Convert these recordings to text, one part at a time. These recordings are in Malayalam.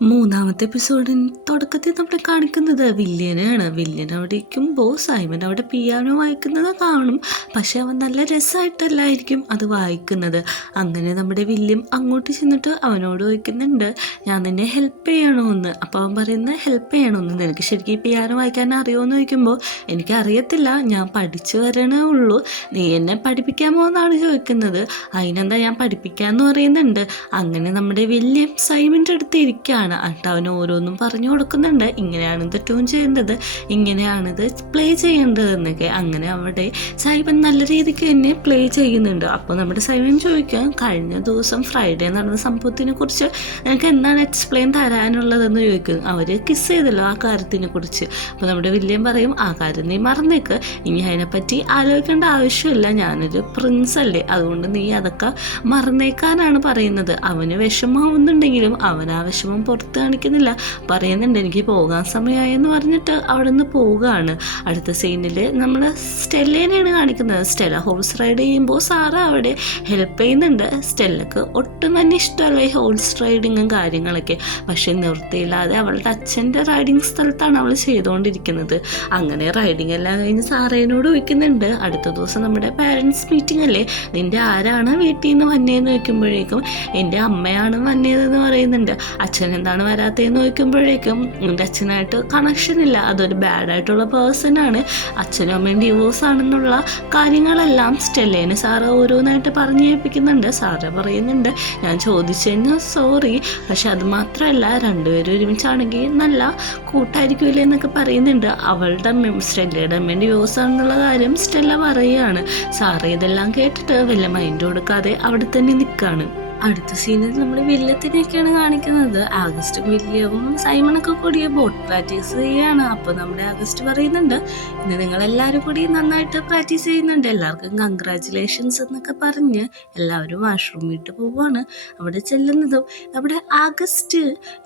മൂന്നാമത്തെ എപ്പിസോഡിൻ തുടക്കത്തിൽ നമ്മളെ കാണിക്കുന്നത് വില്യനെയാണ്. വില്യൻ അവിടെ ഇരിക്കുമ്പോൾ സൈമൺ അവിടെ പിയാനോ വായിക്കുന്നത് കാണും. പക്ഷെ അവൻ നല്ല രസമായിട്ടല്ലായിരിക്കും അത് വായിക്കുന്നത്. അങ്ങനെ നമ്മുടെ വില്യം അങ്ങോട്ട് ചെന്നിട്ട് അവനോട് ചോദിക്കുന്നുണ്ട്, ഞാൻ നിന്നെ ഹെൽപ്പ് ചെയ്യണോ എന്ന്. അപ്പോൾ അവൻ പറയുന്നത് ഹെൽപ്പ് ചെയ്യണമെന്ന്. നിനക്ക് ശരിക്കും ഈ പിയാനോ വായിക്കാൻ അറിയുമോ ചോദിക്കുമ്പോൾ എനിക്കറിയത്തില്ല, ഞാൻ പഠിച്ചു വരണേ ഉള്ളൂ, നീ എന്നെ പഠിപ്പിക്കാമോ എന്നാണ് ചോദിക്കുന്നത്. അതിനെന്താ ഞാൻ പഠിപ്പിക്കാമെന്ന് പറയുന്നുണ്ട്. അങ്ങനെ നമ്മുടെ വില്യം സൈമൻ്റെ അടുത്ത് ഇരിക്കുകയാണ്. എന്നിട്ട് അവന് ഓരോന്നും പറഞ്ഞു കൊടുക്കുന്നുണ്ട്, ഇങ്ങനെയാണ് ഇത് ട്യൂൺ ചെയ്യേണ്ടത്, ഇങ്ങനെയാണിത് പ്ലേ ചെയ്യേണ്ടത് എന്നൊക്കെ. അങ്ങനെ അവിടെ സൈമൺ നല്ല രീതിക്ക് തന്നെ പ്ലേ ചെയ്യുന്നുണ്ട്. അപ്പോൾ നമ്മുടെ സൈമൺ ചോദിക്കുക, കഴിഞ്ഞ ദിവസം ഫ്രൈഡേ നടന്ന സംഭവത്തിനെ കുറിച്ച് എനിക്ക് എന്താണ് എക്സ്പ്ലെയിൻ തരാനുള്ളതെന്ന് ചോദിക്കും. അവർ കിസ് ചെയ്തല്ലോ ആ കാര്യത്തിനെ കുറിച്ച്. അപ്പോൾ നമ്മുടെ വില്യം പറയും, ആ കാര്യം നീ മറന്നേക്ക്, ഇനി അതിനെപ്പറ്റി ആലോചിക്കേണ്ട ആവശ്യമില്ല, ഞാനൊരു പ്രിൻസ് അല്ലേ, അതുകൊണ്ട് നീ അതൊക്കെ മറന്നേക്കാനാണ് പറയുന്നത്. അവന് വിഷമാവുന്നുണ്ടെങ്കിലും അവൻ ആ വിഷമം പുറത്ത് കാണിക്കുന്നില്ല. പറയുന്നുണ്ട് എനിക്ക് പോകാൻ സമയമായെന്ന് പറഞ്ഞിട്ട് അവിടെ നിന്ന് പോവുകയാണ്. അടുത്ത സീനിൽ നമ്മൾ സ്റ്റെല്ലേനെയാണ് കാണിക്കുന്നത്. സ്റ്റെല്ല ഹോഴ്സ് റൈഡ് ചെയ്യുമ്പോൾ സാറ അവിടെ ഹെൽപ്പ് ചെയ്യുന്നുണ്ട്. സ്റ്റെല്ലക്ക് ഒട്ടും തന്നെ ഇഷ്ടമല്ല ഈ ഹോഴ്സ് റൈഡിങ്ങും കാര്യങ്ങളൊക്കെ. പക്ഷെ നിവൃത്തിയില്ലാതെ അവളുടെ അച്ഛൻ്റെ റൈഡിങ് സ്ഥലത്താണ് അവൾ ചെയ്തുകൊണ്ടിരിക്കുന്നത്. അങ്ങനെ റൈഡിങ് എല്ലാം കഴിഞ്ഞ് സാറേനോട് ചോദിക്കുന്നുണ്ട്, അടുത്ത ദിവസം നമ്മുടെ പാരൻസ് മീറ്റിംഗ് അല്ലേ, നിൻ്റെ ആരാണ് വീട്ടിൽ നിന്ന് വന്നേന്ന് ചോദിക്കുമ്പോഴേക്കും എൻ്റെ അമ്മയാണ് വന്നതെന്ന് പറയുന്നുണ്ട്. അച്ഛൻ എന്താണ് വരാത്തതെന്ന് ചോദിക്കുമ്പോഴേക്കും എൻ്റെ അച്ഛനായിട്ട് കണക്ഷൻ ഇല്ല, അതൊരു ബാഡായിട്ടുള്ള പേഴ്സണാണ്, അച്ഛനും അമ്മയും ഡിവോഴ്സ് ആണെന്നുള്ള കാര്യങ്ങളെല്ലാം സ്റ്റെല്ലേനെ സാറ് ഓരോന്നായിട്ട് പറഞ്ഞു കേൾപ്പിക്കുന്നുണ്ട്. സാറ് പറയുന്നുണ്ട്, ഞാൻ ചോദിച്ചതിന് സോറി, പക്ഷെ അത് മാത്രമല്ല രണ്ടുപേരും ഒരുമിച്ചാണെങ്കിൽ നല്ല കൂട്ടായിരിക്കില്ലേ എന്നൊക്കെ പറയുന്നുണ്ട്. അവളുടെ അമ്മയും സ്റ്റെല്ലയുടെ അമ്മയും ഡിവോഴ്സ് ആണെന്നുള്ള കാര്യം സ്റ്റെല്ല പറയുകയാണ്. സാറ് ഇതെല്ലാം കേട്ടിട്ട് വല്ല മൈൻഡ് കൊടുക്കാതെ അവിടെ തന്നെ നിൽക്കുകയാണ്. അടുത്ത സീനിൽ നമ്മൾ വില്യത്തിനെയൊക്കെയാണ് കാണിക്കുന്നത്. ആഗസ്റ്റും വില്യവും സൈമണൊക്കെ കൂടി ബോട്ട് പ്രാക്ടീസ് ചെയ്യുകയാണ്. അപ്പോൾ നമ്മുടെ ആഗസ്റ്റ് പറയുന്നുണ്ട്, ഇന്ന് നിങ്ങളെല്ലാവരും കൂടി നന്നായിട്ട് പ്രാക്ടീസ് ചെയ്യുന്നുണ്ട്, എല്ലാവർക്കും കൺഗ്രാറ്റുലേഷൻസ് എന്നൊക്കെ പറഞ്ഞ് എല്ലാവരും വാഷ്റൂമിട്ട് പോവുകയാണ്. അവിടെ ചെല്ലുന്നതും നമ്മുടെ ആഗസ്റ്റ്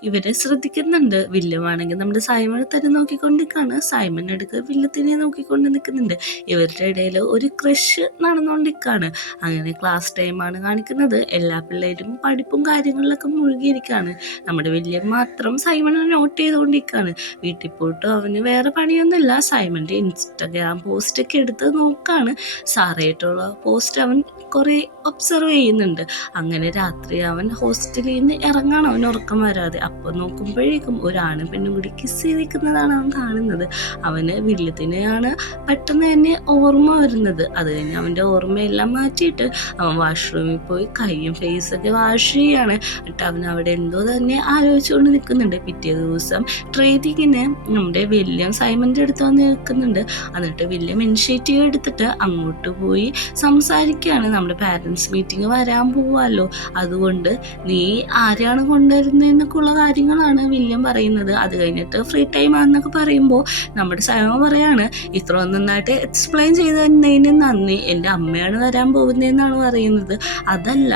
ഇവരെ ശ്രദ്ധിക്കുന്നുണ്ട്. വില്യമാണെങ്കിൽ നമ്മുടെ സൈമണെ തന്നെ നോക്കിക്കൊണ്ടിരിക്കുകയാണ്. സൈമൺ എടുക്കുക വില്യത്തിനെ നോക്കിക്കൊണ്ട് നിൽക്കുന്നുണ്ട്. ഇവരുടെ ഇടയിൽ ഒരു ക്രഷ് നടന്നുകൊണ്ടിരിക്കുകയാണ്. അങ്ങനെ ക്ലാസ് ടൈമാണ് കാണിക്കുന്നത്. എല്ലാ പിള്ളേരും പഠിപ്പും കാര്യങ്ങളിലൊക്കെ മുഴുകിയിരിക്കുകയാണ്. നമ്മുടെ വില്യം മാത്രം സൈമണിനെ നോട്ട് ചെയ്തുകൊണ്ടിരിക്കുകയാണ്. വീട്ടിൽ പോയിട്ട് അവന് വേറെ പണിയൊന്നുമില്ല. സൈമൻ്റെ ഇൻസ്റ്റഗ്രാം പോസ്റ്റൊക്കെ എടുത്ത് നോക്കുകയാണ്. സാറായിട്ടുള്ള പോസ്റ്റ് അവൻ കുറേ ഒബ്സർവ് ചെയ്യുന്നുണ്ട്. അങ്ങനെ രാത്രി അവൻ ഹോസ്റ്റലിൽ നിന്ന് ഇറങ്ങാണ്, അവൻ ഉറക്കം വരാതെ. അപ്പോൾ നോക്കുമ്പോഴേക്കും ഒരാണും പെണ്ണും കൂടി കിസ് ചെയ്തിരിക്കുന്നതാണ് അവൻ കാണുന്നത്. അവന് വില്യത്തിനെയാണ് പെട്ടെന്ന് തന്നെ ഓർമ്മ വരുന്നത്. അത് കഴിഞ്ഞ് അവൻ്റെ ഓർമ്മയെല്ലാം മാറ്റിയിട്ട് അവൻ വാഷ്റൂമിൽ പോയി കൈയും ഫേസൊക്കെ വാഷ് ചെയ്യാണ്. എന്നിട്ട് അവൻ അവിടെ എന്തോ തന്നെ ആലോചിച്ചുകൊണ്ട് നിൽക്കുന്നുണ്ട്. പിറ്റേ ദിവസം ട്രെയിനിങ്ങിന് നമ്മുടെ വില്യം സൈമൻ്റെ അടുത്ത് വന്ന് നിൽക്കുന്നുണ്ട്. എന്നിട്ട് വില്യം ഇനിഷ്യേറ്റീവ് എടുത്തിട്ട് അങ്ങോട്ട് പോയി സംസാരിക്കുകയാണ്. നമ്മുടെ പാരൻസ് മീറ്റിംഗ് വരാൻ പോവാമല്ലോ, അതുകൊണ്ട് നീ ആരെയാണ് കൊണ്ടുവരുന്നതെന്നൊക്കെയുള്ള കാര്യങ്ങളാണ് വില്യം പറയുന്നത്. അത് കഴിഞ്ഞിട്ട് ഫ്രീ ടൈം ആണെന്നൊക്കെ പറയുമ്പോൾ നമ്മുടെ സൈമ പറയാണ്, ഇത്ര നന്നായിട്ട് എക്സ്പ്ലെയിൻ ചെയ്ത് തന്നതിന് നന്ദി, എൻ്റെ അമ്മയാണ് വരാൻ പോകുന്നതെന്നാണ് പറയുന്നത്. അതല്ല,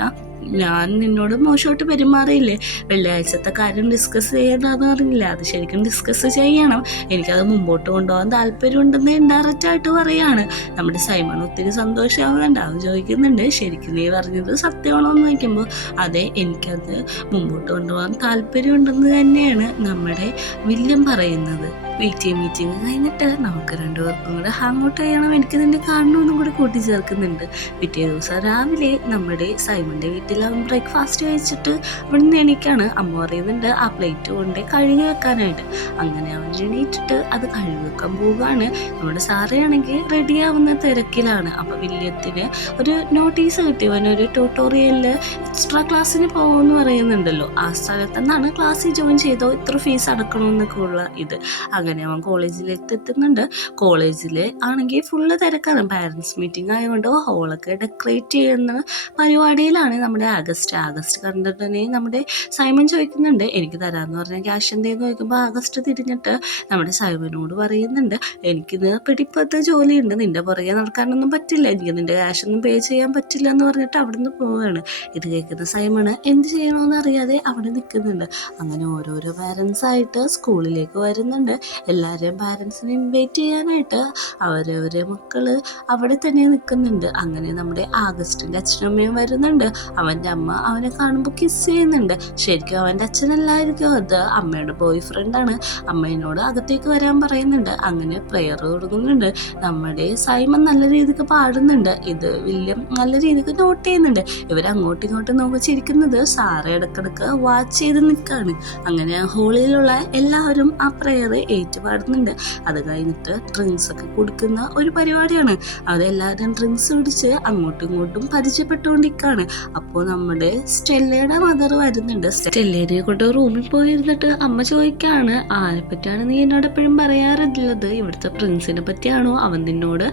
ഞാൻ നിന്നോട് മോശമായിട്ട് പെരുമാറിയില്ലേ, വെള്ളിയാഴ്ചത്തെ കാര്യം ഡിസ്കസ് ചെയ്യണമെന്ന് പറഞ്ഞില്ല, അത് ശരിക്കും ഡിസ്കസ് ചെയ്യണം, എനിക്കത് മുമ്പോട്ട് കൊണ്ടുപോകാൻ താല്പര്യമുണ്ടെന്ന് ഇൻഡയറക്റ്റായിട്ട് പറയാണ്. നമ്മുടെ സൈമൺ ഒത്തിരി സന്തോഷമാവുന്നുണ്ട്. അവൻ ചോദിക്കുന്നുണ്ട്, ശരിക്കും നീ പറഞ്ഞത് സത്യമാണോ എന്ന് ചോദിക്കുമ്പോൾ അതെ, എനിക്കത് മുമ്പോട്ട് കൊണ്ടുപോകാൻ താല്പര്യമുണ്ടെന്ന് തന്നെയാണ് നമ്മുടെ വില്യം പറയുന്നത്. മീറ്റിംഗ് കഴിഞ്ഞിട്ട് നമുക്ക് രണ്ടുപേർക്കും കൂടെ ഹാങ് ഔട്ട് ചെയ്യണം, എനിക്ക് നിന്നെ കാണണമെന്നും കൂടി കൂട്ടിച്ചേർക്കുന്നുണ്ട്. പിറ്റേ ദിവസം രാവിലെ നമ്മുടെ സൈമൻ്റെ വീട്ടിൽ അവൻ ബ്രേക്ക്ഫാസ്റ്റ് കഴിച്ചിട്ട് അവിടെ നിന്ന് എണീക്കാണ്. അമ്മ പറയുന്നുണ്ട് ആ പ്ലേറ്റ് കൊണ്ട് കഴുകി വെക്കാനായിട്ട്. അങ്ങനെ അവൻ എണീറ്റിട്ട് അത് കഴുകി വെക്കാൻ പോവുകയാണ്. നമ്മുടെ സാറയാണെങ്കിൽ റെഡിയാവുന്ന തിരക്കിലാണ്. അപ്പോൾ വില്യത്തിന് ഒരു നോട്ടീസ് കിട്ടി, അവനൊരു ട്യൂട്ടോറിയലിൽ എക്സ്ട്രാ ക്ലാസ്സിന് പോകുമെന്ന് പറയുന്നുണ്ടല്ലോ, ആ സ്ഥലത്ത് നിന്നാണ് ക്ലാസ്സിൽ ജോയിൻ ചെയ്തോ ഇത്ര ഫീസ് അടക്കണമെന്നൊക്കെ ഉള്ള ഇത്. അങ്ങനെ അവൻ കോളേജിലേക്ക് എത്തുന്നുണ്ട്. കോളേജിൽ ആണെങ്കിൽ ഫുള്ള് തിരക്കാണ്. പാരൻസ് മീറ്റിംഗ് ആയതുകൊണ്ട് ഹോളൊക്കെ ഡെക്കറേറ്റ് ചെയ്യുന്ന പരിപാടിയിലാണ് നമ്മുടെ ആഗസ്റ്റ് കണ്ടിട്ട് തന്നെ നമ്മുടെ സൈമൺ ചോദിക്കുന്നുണ്ട്, എനിക്ക് തരാമെന്ന് പറഞ്ഞാൽ ക്യാഷ് എന്തെന്ന് ചോദിക്കുമ്പോൾ ആഗസ്റ്റ് തിരിഞ്ഞിട്ട് നമ്മുടെ സൈമനോട് പറയുന്നുണ്ട്, എനിക്കിത് പിടിപ്പത്തെ ജോലിയുണ്ട്, നിൻ്റെ പുറകെ നടക്കാനൊന്നും പറ്റില്ല, എനിക്ക് നിൻ്റെ ക്യാഷൊന്നും പേ ചെയ്യാൻ പറ്റില്ല എന്ന് പറഞ്ഞിട്ട് അവിടെ നിന്ന് പോവുകയാണ്. ഇത് കേൾക്കുന്ന സൈമണ് എന്ത് ചെയ്യണമെന്ന് അറിയാതെ അവിടെ നിൽക്കുന്നുണ്ട്. അങ്ങനെ ഓരോരോ പാരൻസായിട്ട് സ്കൂളിലേക്ക് വരുന്നുണ്ട്. എല്ലാവരെയും പാരൻസിനെ ഇൻവൈറ്റ് ചെയ്യാനായിട്ട് അവരവരെ മക്കൾ അവിടെ തന്നെ നിൽക്കുന്നുണ്ട്. അങ്ങനെ നമ്മുടെ ആഗസ്റ്റിൻ്റെ അച്ഛനമ്മയും വരുന്നുണ്ട്. അവൻ അവൻ്റെ അമ്മ അവനെ കാണുമ്പോൾ കിസ് ചെയ്യുന്നുണ്ട്. ശരിക്കും അവൻ്റെ അച്ഛനല്ലായിരിക്കും അത്, അമ്മയുടെ ബോയ് ഫ്രണ്ടാണ്. അമ്മേനോട് അകത്തേക്ക് വരാൻ പറയുന്നുണ്ട്. അങ്ങനെ പ്രെയർ കൊടുക്കുന്നുണ്ട്. നമ്മുടെ സൈമൺ നല്ല രീതിക്ക് പാടുന്നുണ്ട്. ഇത് വില്യം നല്ല രീതിക്ക് നോട്ട് ചെയ്യുന്നുണ്ട്. ഇവർ അങ്ങോട്ടും ഇങ്ങോട്ടും നോക്കിച്ചിരിക്കുന്നത് സാറ ഇടക്കിടക്ക് വാച്ച് ചെയ്ത് നിൽക്കുകയാണ്. അങ്ങനെ ഹോളിലുള്ള എല്ലാവരും ആ പ്രെയർ ഏറ്റുപാടുന്നുണ്ട്. അത് കഴിഞ്ഞിട്ട് ഡ്രിങ്ക്സ് ഒക്കെ കൊടുക്കുന്ന ഒരു പരിപാടിയാണ്. അതെല്ലാവരും ഡ്രിങ്ക്സ് പിടിച്ച് അങ്ങോട്ടും ഇങ്ങോട്ടും പരിചയപ്പെട്ടുകൊണ്ടിരിക്കുകയാണ്. അപ്പോൾ നമ്മുടെ സ്റ്റെല്ലയുടെ മദർ വരുന്നുണ്ട്. സ്റ്റെല്ലേനെ കൊണ്ട് റൂമിൽ പോയിരുന്നിട്ട് അമ്മ ചോദിക്കുകയാണ്, ആരെ പറ്റിയാണ് നീ എന്നോട് എപ്പോഴും പറയാറുള്ളത്? ഇവിടുത്തെ പ്രിൻസിനെ പറ്റിയാണോ? അവൻ നിന്നോട്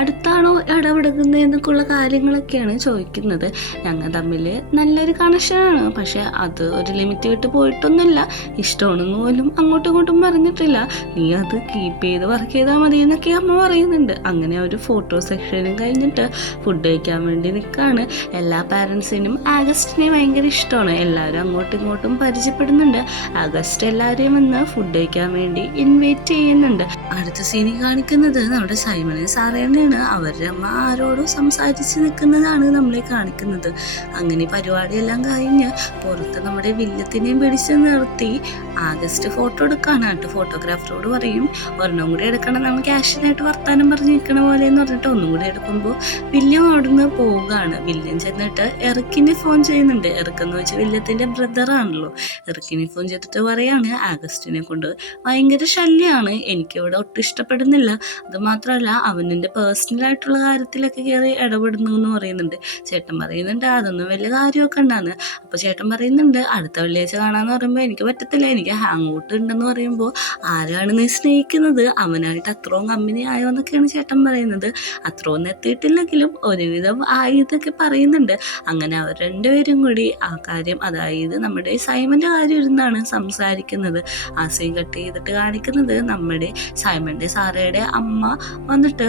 അടുത്താണോ ഇടപെടുന്നത് എന്നൊക്കെയുള്ള കാര്യങ്ങളൊക്കെയാണ് ചോദിക്കുന്നത്. ഞങ്ങൾ തമ്മിൽ നല്ലൊരു കണക്ഷനാണ്, പക്ഷെ അത് ഒരു ലിമിറ്റ് വിട്ട് പോയിട്ടൊന്നുമില്ല. ഇഷ്ടമാണെന്ന് പോലും അങ്ങോട്ടും ഇങ്ങോട്ടും പറഞ്ഞിട്ടില്ല. നീ അത് കീപ്പ് ചെയ്ത് വർക്ക് ചെയ്താൽ മതി എന്നൊക്കെ അമ്മ പറയുന്നുണ്ട്. അങ്ങനെ ഒരു ഫോട്ടോ സെക്ഷനും കഴിഞ്ഞിട്ട് ഫുഡ് കഴിക്കാൻ വേണ്ടി നിൽക്കുകയാണ്. എല്ലാ പാരൻസിനും ആഗസ്റ്റിനെ ഭയങ്കര ഇഷ്ടമാണ്. എല്ലാവരും അങ്ങോട്ടും ഇങ്ങോട്ടും പരിചയപ്പെടുന്നുണ്ട്. ആഗസ്റ്റ് എല്ലാവരെയും വന്ന് ഫുഡ് കഴിക്കാൻ വേണ്ടി ഇൻവൈറ്റ് ചെയ്യുന്നുണ്ട്. അടുത്ത സീനിൽ കാണിക്കുന്നത് നമ്മുടെ സൈമനെ സാറേനെയാണ്. അവരുടെ അമ്മ ആരോടും സംസാരിച്ച് നിൽക്കുന്നതാണ് നമ്മളെ കാണിക്കുന്നത്. അങ്ങനെ പരിപാടിയെല്ലാം കഴിഞ്ഞ് പുറത്ത് നമ്മുടെ വില്ലത്തിനെയും പിടിച്ച് നിർത്തി ആഗസ്റ്റ് ഫോട്ടോ എടുക്കാനായിട്ട് ഫോട്ടോഗ്രാഫറോട് പറയും, ഒരെണ്ണം കൂടി എടുക്കണം, നമ്മൾ ക്യാഷിനായിട്ട് വർത്താനം പറഞ്ഞ് നിൽക്കണ പോലെ എന്ന് പറഞ്ഞിട്ട് ഒന്നും കൂടി എടുക്കുമ്പോൾ വില്യം അവിടുന്ന് പോവുകയാണ്. വില്യം ചെന്നിട്ട് എറിക്കിനെ ഫോൺ ചെയ്യുന്നുണ്ട്. എറിക്കെന്ന് വെച്ചാൽ വില്യത്തിൻ്റെ ബ്രദറാണല്ലോ. എറിക്കിനെ ഫോൺ ചെയ്തിട്ട് പറയാണ്, ആഗസ്റ്റിനെ കൊണ്ട് ഭയങ്കര ശല്യമാണ്, എനിക്കിവിടെ ഒട്ടും ഇഷ്ടപ്പെടുന്നില്ല. അത് മാത്രമല്ല അവൻ്റെ പേഴ്സണലായിട്ടുള്ള കാര്യത്തിലൊക്കെ കയറി ഇടപെടുന്നു എന്ന് പറയുന്നുണ്ട്. ചേട്ടൻ പറയുന്നുണ്ട് അതൊന്നും വലിയ കാര്യമൊക്കെ ഉണ്ടാന്ന്. അപ്പോൾ ചേട്ടൻ പറയുന്നുണ്ട് അടുത്ത വെള്ളിയാഴ്ച കാണാമെന്ന് പറയുമ്പോൾ എനിക്ക് പറ്റത്തില്ല, എനിക്ക് ഹാങ് ഔട്ട് ഉണ്ടെന്ന് പറയുമ്പോൾ ആരാണ് നീ സ്നേഹിക്കുന്നത്? അവനായിട്ട് അത്രയും കമ്പനി ആയോ എന്നൊക്കെയാണ് ചേട്ടൻ പറയുന്നത്. അത്രയൊന്നും എത്തിയിട്ടില്ലെങ്കിലും ഒരുവിധം ആയിന്നൊക്കെ പറയുന്നുണ്ട്. അങ്ങനെ അവർ രണ്ടുപേരും കൂടി ആ കാര്യം, അതായത് നമ്മുടെ സൈമൻ്റെ കാര്യം ഇരുന്നാണ് സംസാരിക്കുന്നത്. ആ സീൻ കട്ട് ചെയ്തിട്ട് കാണിക്കുന്നത് നമ്മുടെ സൈമൻ്റെ സാറയുടെ അമ്മ വന്നിട്ട്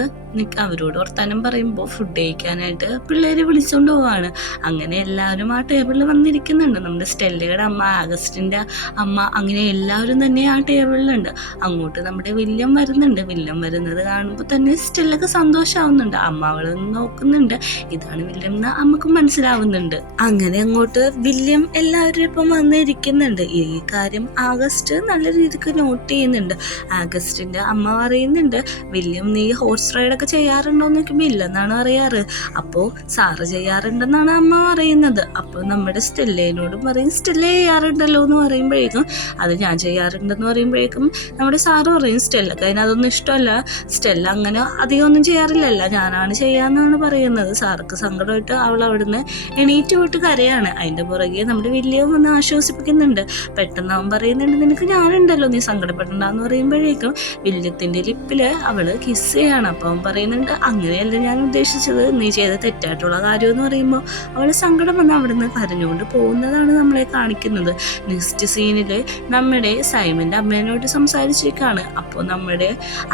അവരോട് വർത്താനം പറയുമ്പോൾ ഫുഡ് കഴിക്കാനായിട്ട് പിള്ളേരെ വിളിച്ചുകൊണ്ട് പോവാണ്. അങ്ങനെ എല്ലാവരും ആ ടേബിളിൽ വന്നിരിക്കുന്നുണ്ട്. നമ്മുടെ സ്റ്റെല്ലയുടെ അമ്മ, ആഗസ്റ്റിൻ്റെ അമ്മ, അങ്ങനെ എല്ലാവരും തന്നെ ആ ടേബിളിലുണ്ട്. അങ്ങോട്ട് നമ്മുടെ വില്യം വരുന്നുണ്ട്. വില്യം വരുന്നത് കാണുമ്പോൾ തന്നെ സ്റ്റെല്ലക്ക് സന്തോഷമാവുന്നുണ്ട്. അമ്മ അവളെ നോക്കുന്നുണ്ട്. ഇതാണ് വില്യം എന്ന് അമ്മക്ക് മനസ്സിലാവുന്നുണ്ട്. അങ്ങനെ അങ്ങോട്ട് വില്യം എല്ലാവരും ഇപ്പം വന്നിരിക്കുന്നുണ്ട്. ഈ കാര്യം ആഗസ്റ്റ് നല്ല രീതിക്ക് നോട്ട് ചെയ്യുന്നുണ്ട്. ആഗസ്റ്റിൻ്റെ അമ്മ പറയുന്നുണ്ട്, വില്യം നീ ഹോഴ്സ് റൈഡൊക്കെ ചെയ്യാറുണ്ടോ എന്ന് നോക്കുമ്പോൾ ഇല്ലെന്നാണ് പറയാറ്. അപ്പോൾ സാറ് ചെയ്യാറുണ്ടെന്നാണ് അമ്മ പറയുന്നത്. അപ്പോൾ നമ്മുടെ സ്റ്റെല്ലേനോടും പറയും, സ്റ്റെല്ല ചെയ്യാറുണ്ടല്ലോ എന്ന് പറയുമ്പോഴേക്കും അത് ഞാൻ ചെയ്യാറുണ്ടെന്ന് പറയുമ്പോഴേക്കും നമ്മുടെ സാറ് പറയും, സ്റ്റെല്ലക്ക് അതിനതൊന്നും ഇഷ്ടമല്ല, സ്റ്റെല്ല അങ്ങനെ അധികം ഒന്നും ചെയ്യാറില്ലല്ല, ഞാനാണ് ചെയ്യാമെന്നാണ് പറയുന്നത്. സാർക്ക് സങ്കടമായിട്ട് അവൾ അവിടുന്ന് എണീറ്റ് പോയിട്ട് കരയാണ്. അതിൻ്റെ പുറകെ നമ്മുടെ വില്യം വന്ന് ആശ്വസിപ്പിക്കുന്നുണ്ട്. പെട്ടെന്ന് അവൻ പറയുന്നുണ്ട്, നിനക്ക് ഞാനുണ്ടല്ലോ, നീ സങ്കടപ്പെടണ്ടെന്ന് പറയുമ്പോഴേക്കും വില്യത്തിൻ്റെ ലിപ്പിൽ അവൾ കിസ് ചെയ്യാണ്. അപ്പോൾ അവൻ പറയുന്നുണ്ട്, അങ്ങനെയല്ല ഞാൻ ഉദ്ദേശിച്ചത്, നീ ചെയ്ത തെറ്റായിട്ടുള്ള കാര്യം എന്ന് പറയുമ്പോൾ അവൾ സങ്കടം വന്ന് അവിടുന്ന് കരഞ്ഞുകൊണ്ട് പോകുന്നതാണ് നമ്മളെ കാണിക്കുന്നത്. നെക്സ്റ്റ് സീനിൽ നമ്മുടെ സൈമൻ്റെ അമ്മേനോട് സംസാരിച്ചിരിക്കുകയാണ്. അപ്പോൾ നമ്മുടെ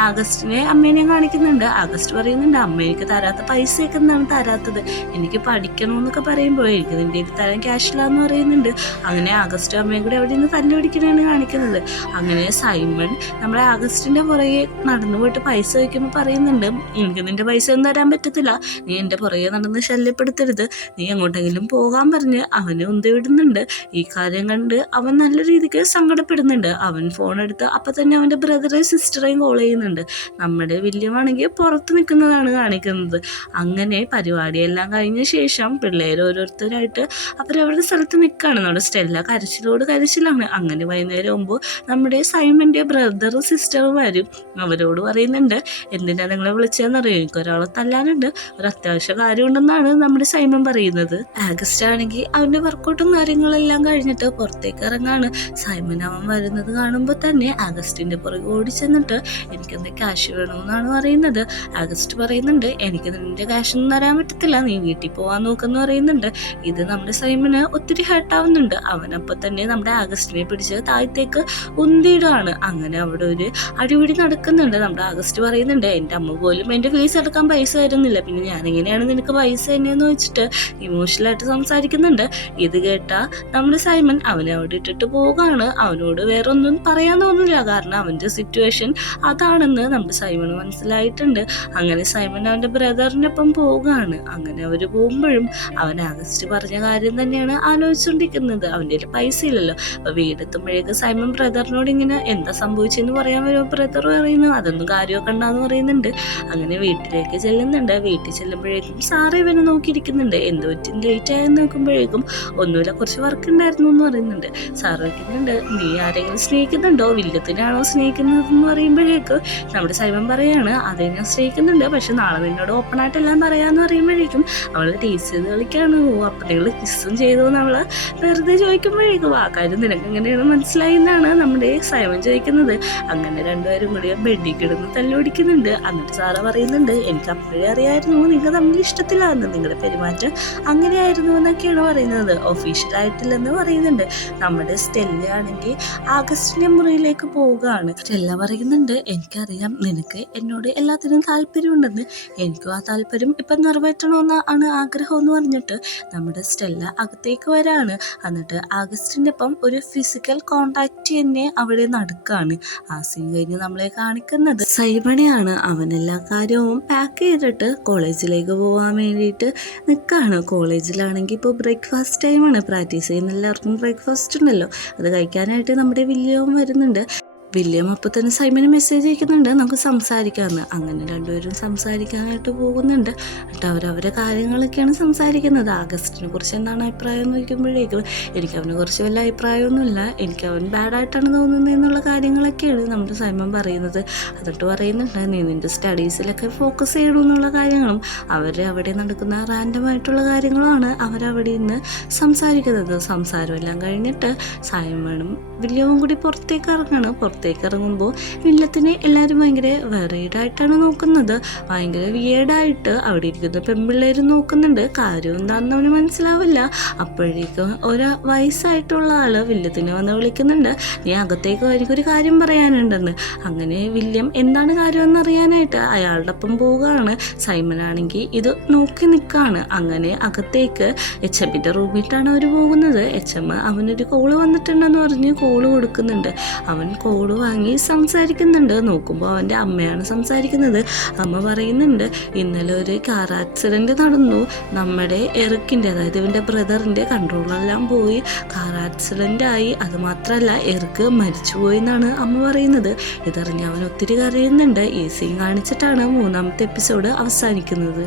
ആഗസ്റ്റിനെ അമ്മേനെ കാണിക്കുന്നുണ്ട്. ആഗസ്റ്റ് പറയുന്നുണ്ട്, അമ്മ എനിക്ക് തരാത്ത പൈസയൊക്കെ എന്താണ് തരാത്തത്, എനിക്ക് പഠിക്കണമെന്നൊക്കെ പറയുമ്പോൾ എനിക്ക് നിൻ്റെ തരാൻ ക്യാഷിലാന്ന് പറയുന്നുണ്ട്. അങ്ങനെ ആഗസ്റ്റ് അമ്മയും കൂടെ അവിടെ നിന്ന് തല്ലുപിടിക്കണതാണ് കാണിക്കുന്നത്. അങ്ങനെ സൈമൺ നമ്മുടെ ആഗസ്റ്റിൻ്റെ പുറകെ നടന്നു പോയിട്ട് പൈസ വയ്ക്കുമ്പോൾ പറയുന്നുണ്ട്, എനിക്ക് നിൻ്റെ പൈസ ഒന്നും തരാൻ പറ്റത്തില്ല, നീ എൻ്റെ പുറകെ നടന്ന് ശല്യപ്പെടുത്തരുത്, നീ എങ്ങോട്ടെങ്കിലും പോകാൻ പറഞ്ഞ് അവനെ ഉന്തി വിടുന്നുണ്ട്. ഈ കാര്യം കണ്ട് അവൻ നല്ല രീതിക്ക് സങ്കടപ്പെടുന്നുണ്ട്. അവൻ ഫോൺ എടുത്ത് അപ്പം തന്നെ അവൻ്റെ ബ്രദറേയും സിസ്റ്ററേയും കോൾ ചെയ്യുന്നുണ്ട്. നമ്മുടെ വില്യമാണെങ്കിൽ പുറത്ത് നിൽക്കുന്നതാണ് കാണിക്കുന്നത്. അങ്ങനെ പരിപാടിയെല്ലാം കഴിഞ്ഞ ശേഷം പിള്ളേർ ഓരോരുത്തരായിട്ട് അവരവരുടെ സ്ഥലത്ത് നിൽക്കുകയാണ്. നമ്മുടെ സ്റ്റെല്ല കരച്ചിലോട് കരച്ചിലാണ്. അങ്ങനെ വൈകുന്നേരം ആകുമ്പോൾ നമ്മുടെ സൈമൻ്റെ ബ്രദറും സിസ്റ്ററും വരും. അവരോട് പറയുന്നുണ്ട്, എന്തിനാ നിങ്ങളെ വിളിച്ചതെന്നറിയോ, എനിക്ക് ഒരാളെ തല്ലാനുണ്ട്, ഒരു അത്യാവശ്യ കാര്യമുണ്ടെന്നാണ് നമ്മുടെ സൈമൺ പറയുന്നത്. ആഗസ്റ്റ് ആണെങ്കിൽ അവൻ്റെ വർക്കൗട്ടും കാര്യങ്ങളെല്ലാം കഴിഞ്ഞിട്ട് പുറത്തേക്ക് ഇറങ്ങാണ്. സൈമൺ അവൻ വരുന്നത് കാണുമ്പോൾ തന്നെ ആഗസ്റ്റിൻ്റെ പുറകെ ഓടി ചെന്നിട്ട് എനിക്കെന്താ ക്യാഷ് വേണമെന്നാണ് പറയുന്നത്. ആഗസ്റ്റ് പറയുന്നുണ്ട്, എനിക്ക് നിൻ്റെ ക്യാഷൊന്നും തരാൻ പറ്റത്തില്ല, നീ വീട്ടിൽ പോകാൻ നോക്കെന്ന് പറയുന്നുണ്ട്. ഇത് നമ്മുടെ സൈമന് ഒത്തിരി ഹേർട്ടാവുന്നുണ്ട്. അവനപ്പോൾ തന്നെ നമ്മുടെ ആഗസ്റ്റിനെ പിടിച്ച് താഴത്തേക്ക് ഉന്തിയിടുകയാണ്. അങ്ങനെ അവിടെ ഒരു അടിപിടി പിടി നടക്കുന്നുണ്ട്. നമ്മുടെ ആഗസ്റ്റ് പറയുന്നുണ്ട്, എൻ്റെ അമ്മ പോലും എൻ്റെ ഫീസ് അടക്കാൻ പൈസ തരുന്നില്ല, പിന്നെ ഞാനെങ്ങനെയാണ് നിനക്ക് പൈസ തന്നെയെന്ന് വെച്ചിട്ട് ഇമോഷണലായിട്ട് സംസാരിക്കുന്നുണ്ട്. ഇത് കേട്ട നമ്മുടെ സൈമൺ അവനെ അവിടെ ഇട്ടിട്ട് പോവുകയാണ്. അവനോട് വേറെ ഒന്നും പറയാൻ തോന്നില്ല, കാരണം അവൻ്റെ സിറ്റുവേഷൻ അതാണെന്ന് നമ്മുടെ സൈമൺ മനസ്സിലായിട്ടുണ്ട്. അങ്ങനെ സൈമൺ അവൻ്റെ ബ്രദറിനൊപ്പം പോവുകയാണ്. അങ്ങനെ അവർ പോകുമ്പോഴും അവൻ ആഗസ്റ്റ് പറഞ്ഞ കാര്യം തന്നെയാണ് ആലോചിച്ചുകൊണ്ടിരിക്കുന്നത്. അവൻ്റെ കയ്യിൽ പൈസ ഇല്ലല്ലോ. അപ്പോൾ വീടെത്തുമ്പോഴേക്ക് സൈമൺ ബ്രദറിനോട് ഇങ്ങനെ എന്താ സംഭവിച്ചെന്ന് പറയാൻ വരുമ്പോൾ ബ്രദർ പറയുന്നു അതൊന്നും കാര്യമൊക്കെ ഉണ്ടാന്ന് പറയുന്നുണ്ട്. അങ്ങനെ വീട്ടിലേക്ക് ചെല്ലുന്നുണ്ട്. വീട്ടിൽ ചെല്ലുമ്പോഴേക്കും സാറ് ഇവനെ നോക്കിയിരിക്കുന്നുണ്ട്. എന്ത് പറ്റി ലേറ്റ് ആയെന്ന് നോക്കുമ്പോഴേക്കും ഒന്നുമില്ല, കുറച്ച് വർക്ക് ഉണ്ടായിരുന്നു എന്ന് പറയുന്നുണ്ട്. സാറ് വയ്ക്കുന്നുണ്ട്, നീ ആരെങ്കിലും സ്നേഹിക്കുന്നുണ്ടോ, വില്ലത്തിനാണോ സ്നേഹിക്കുന്നതെന്ന് പറയുമ്പോഴേക്കും നമ്മുടെ സൈമൺ പറയാണ് അതെ ഞാൻ സ്നേഹിക്കുന്നുണ്ട്, പക്ഷെ നാളെ നിന്നോട് ഓപ്പൺ ആയിട്ട് എല്ലാം പറയാമെന്ന് പറയുമ്പോഴേക്കും അവൾ ടീസ് ചെയ്ത് കളിക്കാണ്. അപ്പം നിങ്ങൾ കിസ്സും ചെയ്തു നമ്മള് വെറുതെ ചോദിക്കുമ്പോഴേക്കും ആ കാര്യം നിനക്ക് എങ്ങനെയാണ് മനസ്സിലായി എന്നാണ് നമ്മുടെ സൈമൺ ചോദിക്കുന്നത്. അങ്ങനെ രണ്ടുപേരും കൂടി ബെഡിൽ കിടന്ന് തല്ലുപിടിക്കുന്നുണ്ട്. എന്നിട്ട് സാറ് പറയുന്നുണ്ട് എനിക്ക് അപ്പോഴേ അറിയായിരുന്നു നിങ്ങൾ തമ്മിൽ ഇഷ്ടത്തിലായിരുന്നു, നിങ്ങളുടെ പെരുമാറ്റം അങ്ങനെയായിരുന്നു എന്നൊക്കെയാണ് പറയുന്നത്, ഒഫീഷ്യലായിട്ടില്ലെന്ന് പറയുന്നുണ്ട്. നമ്മുടെ സ്റ്റെല്ല ആണെങ്കിൽ ആഗസ്റ്റിന്റെ മുറിയിലേക്ക് പോവുകയാണ്. സ്റ്റെല്ല പറയുന്നുണ്ട് എനിക്കറിയാം നിനക്ക് എന്നോട് എല്ലാത്തിനും താല്പര്യമുണ്ടെന്ന്, എനിക്കും ആ താല്പര്യം ഇപ്പം നിറവേറ്റണമെന്ന് ആണ് ആഗ്രഹം എന്ന് പറഞ്ഞിട്ട് നമ്മുടെ സ്റ്റെല്ല അകത്തേക്ക് വരാണ്. എന്നിട്ട് ആഗസ്റ്റിൻ്റെ ഒപ്പം ഒരു ഫിസിക്കൽ കോണ്ടാക്ട് തന്നെ അവിടെ നടക്കുകയാണ്. ആ സീൻ കഴിഞ്ഞ് നമ്മളെ കാണിക്കുന്നത് സൈമണെയാണ്. അവൻ എല്ലാ കാര്യവും പാക്ക് ചെയ്തിട്ട് കോളേജിലേക്ക് പോകാൻ വേണ്ടിയിട്ട് നിൽക്കുകയാണ്. കോളേജിലാണെങ്കിൽ ഇപ്പോൾ ബ്രേക്ക്ഫാസ്റ്റ് ടൈമാണ്, പ്രാക്ടീസ് ചെയ്യുന്ന എല്ലാവർക്കും ബ്രേക്ക്ഫാസ്റ്റ് ഉണ്ടല്ലോ, അത് കഴിക്കാനായിട്ട് നമ്മുടെ വില്യവും വരുന്നുണ്ട്. വില്യം അപ്പോൾ തന്നെ സൈമന് മെസ്സേജ് അയക്കുന്നുണ്ട് നമുക്ക് സംസാരിക്കാമെന്ന്. അങ്ങനെ രണ്ടുപേരും സംസാരിക്കാനായിട്ട് പോകുന്നുണ്ട്. എന്നിട്ട് അവരവരെ കാര്യങ്ങളൊക്കെയാണ് സംസാരിക്കുന്നത്. ആഗസ്റ്റിനെ കുറിച്ച് എന്താണ് അഭിപ്രായം എന്ന് ചോദിക്കുമ്പോഴേക്കും എനിക്ക് അവനെ കുറിച്ച് വല്ല അഭിപ്രായമൊന്നുമില്ല, എനിക്ക് അവൻ ബാഡായിട്ടാണ് തോന്നുന്നത് എന്നുള്ള കാര്യങ്ങളൊക്കെയാണ് നമ്മുടെ സൈമൺ പറയുന്നത്. എന്നിട്ട് പറയുന്നുണ്ട് നീ നിൻ്റെ സ്റ്റഡീസിലൊക്കെ ഫോക്കസ് ചെയ്യണമെന്നുള്ള കാര്യങ്ങളും അവിടെ നടക്കുന്ന റാൻഡമായിട്ടുള്ള കാര്യങ്ങളുമാണ് അവരവിടെ നിന്ന് സംസാരിക്കുന്നത്. സംസാരമെല്ലാം കഴിഞ്ഞിട്ട് സൈമണും വില്യവും കൂടി പുറത്തേക്ക് ഇറങ്ങണം. പുറത്തേക്ക് ഇറങ്ങുമ്പോൾ വില്ലത്തിനെ എല്ലാവരും ഭയങ്കര വെറൈഡായിട്ടാണ് നോക്കുന്നത്, ഭയങ്കര വിയേഡായിട്ട് അവിടെ ഇരിക്കുന്ന പെൺപിള്ളേരും നോക്കുന്നുണ്ട്. കാര്യം എന്താണെന്ന് അവന് മനസ്സിലാവില്ല. അപ്പോഴേക്കും ഒരു വയസ്സായിട്ടുള്ള ആള് വില്ലത്തിനെ വന്ന് വിളിക്കുന്നുണ്ട്, നീ അകത്തേക്ക് എനിക്കൊരു കാര്യം പറയാനുണ്ടെന്ന്. അങ്ങനെ വില്യം എന്താണ് കാര്യം എന്നറിയാനായിട്ട് അയാളുടെ ഒപ്പം പോവുകയാണ്. സൈമനാണെങ്കിൽ ഇത് നോക്കി നിൽക്കുകയാണ്. അങ്ങനെ അകത്തേക്ക് എച്ച്.എമ്മിൻ്റെ റൂമിട്ടാണ് അവർ പോകുന്നത്. എച്ച്.എം അവനൊരു കോള് വന്നിട്ടുണ്ടെന്ന് പറഞ്ഞ് കോള് കൊടുക്കുന്നുണ്ട്. അവൻ കോള് വാങ്ങി സംസാരിക്കുന്നുണ്ട്. നോക്കുമ്പോൾ അവൻ്റെ അമ്മയാണ് സംസാരിക്കുന്നത്. അമ്മ പറയുന്നുണ്ട് ഇന്നലെ ഒരു കാർ ആക്സിഡൻറ്റ് നടന്നു, നമ്മുടെ എറിക്കിൻ്റെ അതായത് ഇവൻ്റെ ബ്രദറിൻ്റെ കൺട്രോളെല്ലാം പോയി കാർ ആക്സിഡൻ്റ് ആയി. അതുമാത്രമല്ല എറിക്ക് മരിച്ചുപോയി എന്നാണ് അമ്മ പറയുന്നത്. ഇതറിഞ്ഞ് അവൻ ഒത്തിരി കരയുന്നുണ്ട്. ഈ സീൻ കാണിച്ചിട്ടാണ് 3ാമത്തെ എപ്പിസോഡ് അവസാനിക്കുന്നത്.